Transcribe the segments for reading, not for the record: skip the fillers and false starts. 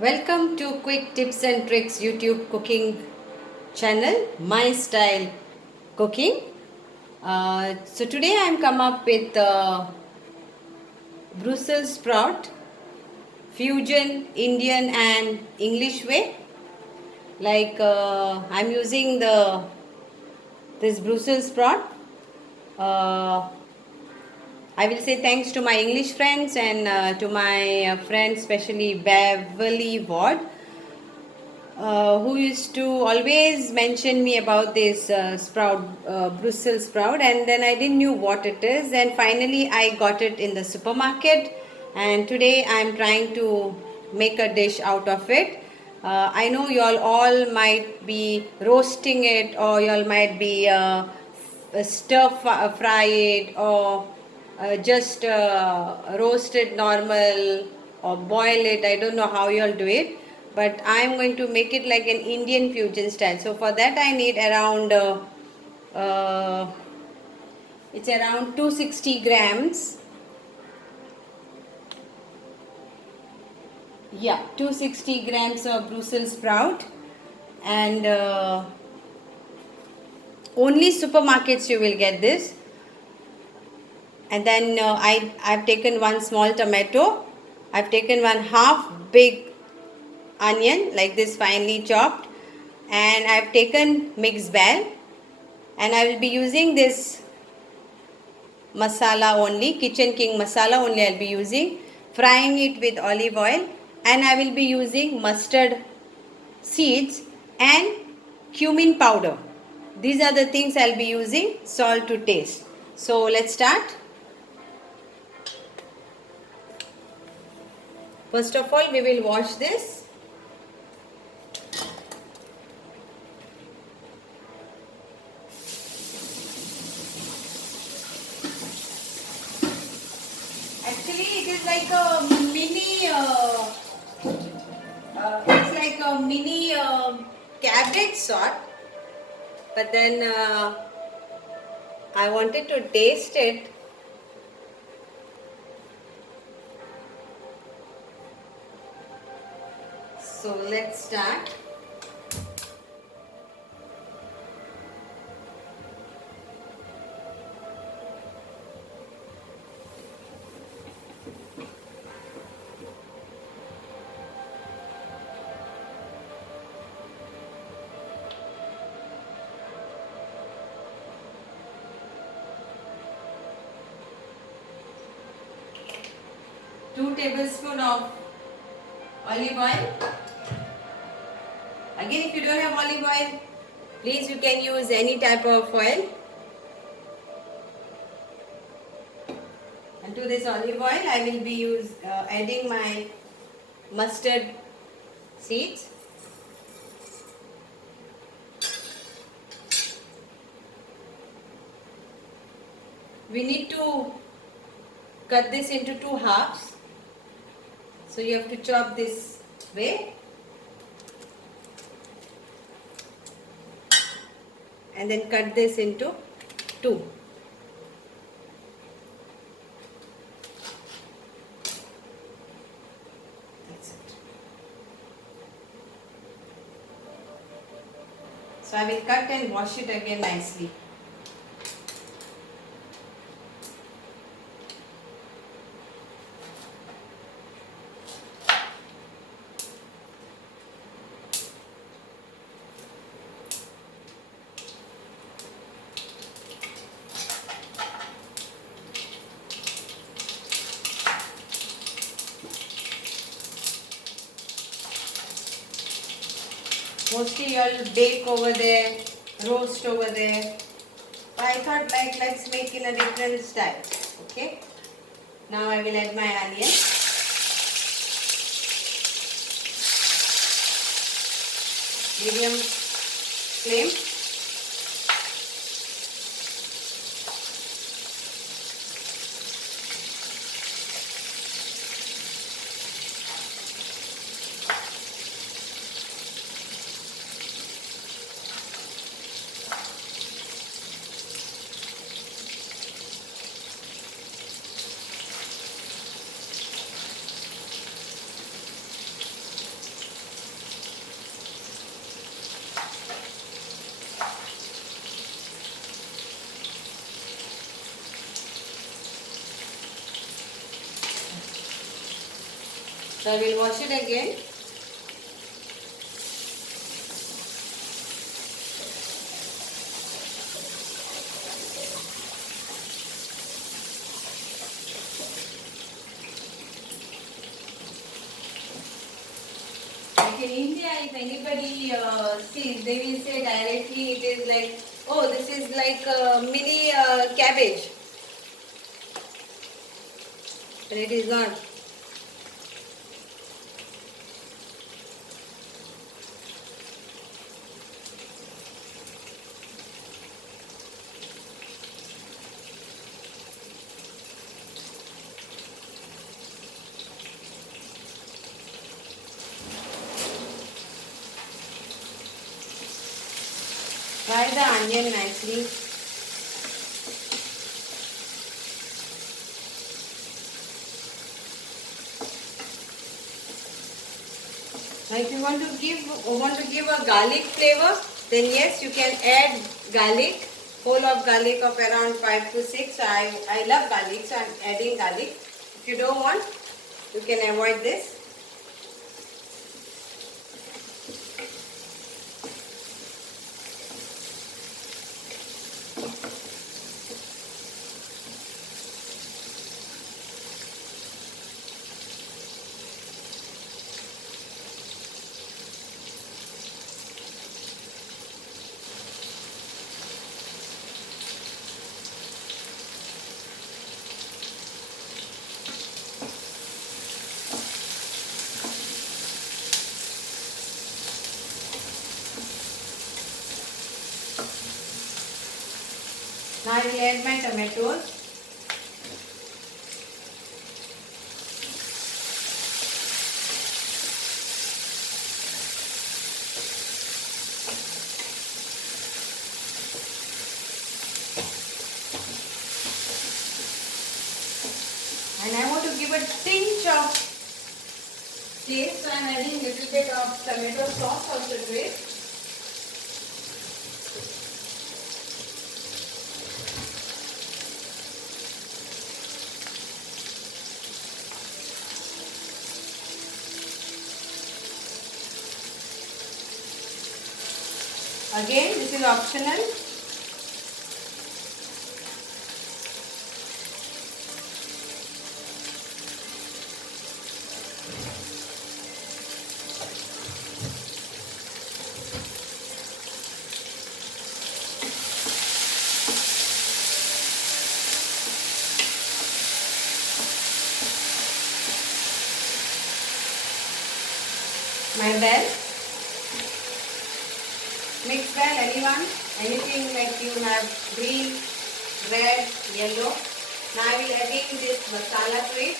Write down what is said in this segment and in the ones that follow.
Welcome to Quick Tips and Tricks YouTube cooking channel, My Style Cooking. So today I'm come up with Brussels sprout fusion Indian and English way. I'm using the this Brussels sprout. Uh, I will say thanks to my English friends and to my friends, especially Beverly Ward, who used to always mention me about this Brussels sprout, and then I didn't knew what it is, and finally I got it in the supermarket, and today I'm trying to make a dish out of it. I know y'all all might be roasting it, or y'all might be fry it, or just roast it normal or boil it. I don't know how you all do it, but I'm going to make it like an Indian fusion style. So for that I need around uh, it's around 260 grams. Yeah, 260 grams of Brussels sprout, and only supermarkets you will get this. And then I've taken one small tomato. I've taken one half big onion like this, finely chopped, and I've taken mixed bell, and I will be using this masala only, kitchen king masala only I'll be using, frying it with olive oil, and I will be using mustard seeds and cumin powder. These are the things I'll be using, salt to taste. So let's start. First of all, we will wash this. Actually, it is like a mini, it's like a mini cabbage sort. But then I wanted to taste it. So let's start. Two tablespoons of olive oil. Again, if you don't have olive oil, please you can use any type of oil. And to this olive oil, I will be adding my mustard seeds. We need to cut this into two halves. So you have to chop this way. And then cut this into two. That's it. So I will cut and wash it again nicely. Mostly you'll bake over there, roast over there. But I thought like let's make in a different style. Okay. Now I will add my onion. Medium flame. So I will wash it again. Like in India, if anybody sees, they will say directly it is like, oh, this is like mini cabbage. But it is not. Fry the onion nicely. Now if you want to give a garlic flavor, then yes, you can add garlic, whole of garlic of around 5 to 6. I love garlic, so I am adding garlic. If you don't want, you can avoid this. Now I will add my tomatoes. And I want to give a tinge of taste, so I am adding a little bit of tomato sauce also to it. Again, this is optional. My bell. Mix well, anything like you have green, red, yellow. Now I will adding this masala to it.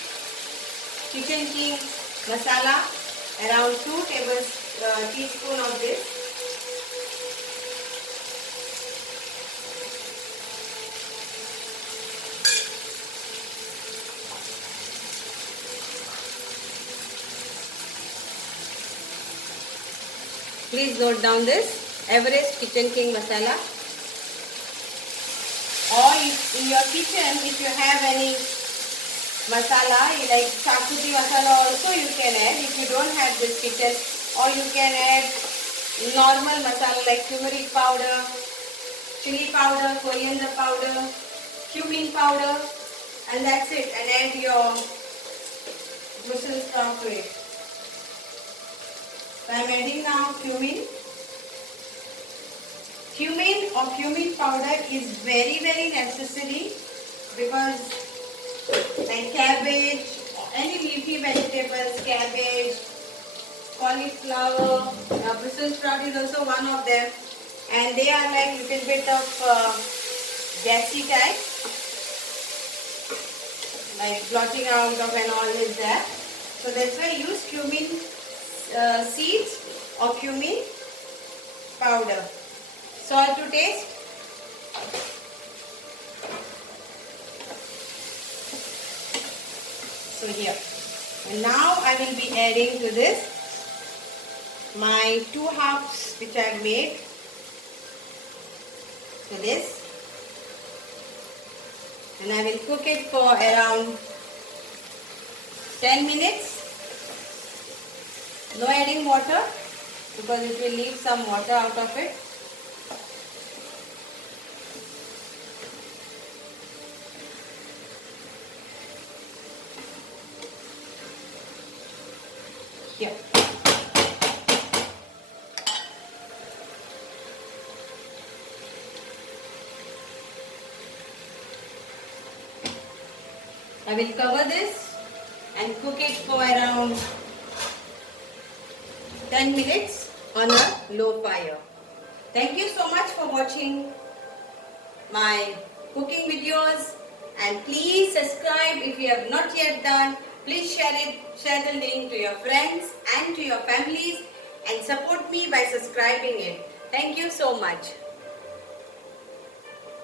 Kitchen King masala, around 2 teaspoon of this. Please note down this. Everest Kitchen King masala. Or if in your kitchen, if you have any masala, like Shakuti masala also you can add. If you don't have this kitchen, or you can add normal masala like turmeric powder, chili powder, coriander powder, cumin powder, and that's it. And add your Brussels sprout to it. So I am adding now cumin. Cumin or cumin powder is very necessary, because like cabbage, any leafy vegetables, cabbage, cauliflower, Brussels sprout is also one of them, and they are like little bit of gassy type, like blotting out of and all is there. So that's why use cumin seeds or cumin powder. Salt to taste. So here. And now I will be adding to this my 2 halves which I have made. So this. And I will cook it for around 10 minutes. No adding water because it will leave some water out of it. Here. I will cover this and cook it for around 10 minutes on a low fire. Thank you so much for watching my cooking videos, and please subscribe if you have not yet done. Please share the link to your friends and to your families and support me by subscribing it. Thank you so much.